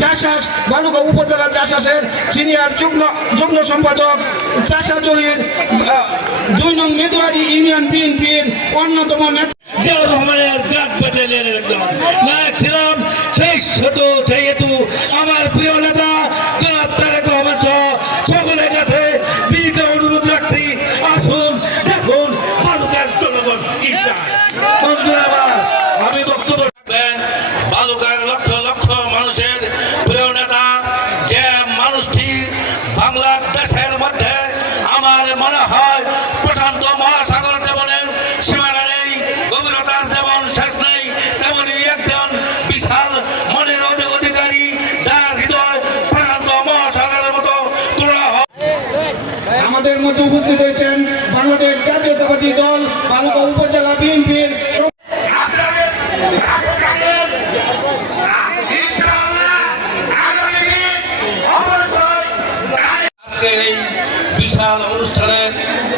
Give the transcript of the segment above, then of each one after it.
জাসাস, বালুকা উপজেলা জাসাসের সিনিয়র যুগ্ম যুগ্ম সম্পাদক চাষা জহির দুই নং মেদুয়ারি ইউনিয়ন বিএনপির অন্যতম নেতা জিয়াউর রহমানের গাছ ব্যাটালিয়নের একজন। নায়ক ছিলাম সেই সেতু বাংলাদেশের মধ্যে আমার মনে হয় প্রশান্ত মহাসাগর যেমনের সীমানা নেই, গভীরতার যেমন শেষ নেই, তেমনি একজন বিশাল মনের অধিকারী যার হৃদয় প্রশান্ত মহাসাগরের মতো তুলনা হয়। আমাদের মধ্যে উপস্থিত হয়েছেন বাংলাদেশ জাতীয়তাবাদী দল, বালুকা বিশাল অনুষ্ঠানের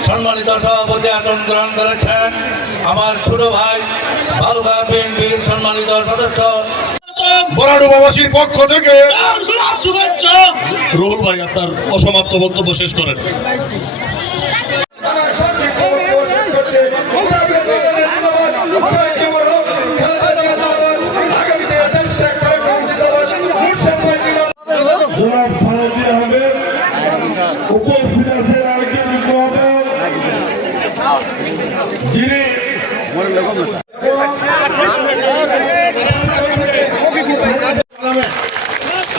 সম্মানিত সভাপতি আসন গ্রহণ করেছেন আমার ছোট ভাই বালুকা বিএনপির সম্মানিত সদস্য। পক্ষ থেকে শুভেচ্ছা। রুহুল ভাই আপনার অসমাপ্ত বক্তব্য শেষ করেন। উপস্থিত যিনি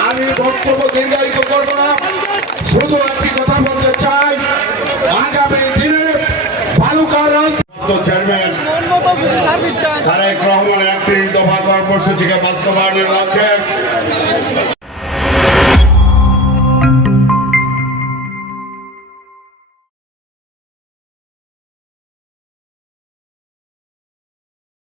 আমি বক্তব্য দীর্ঘায়িত করব না। শুধু একটি কথা বলতে চাই। আগামী দিনে বালুকার চেয়ারম্যান, তারেক রহমানের একটি দফা কর্মসূচিকে বাস্তবায়নের লক্ষ্যে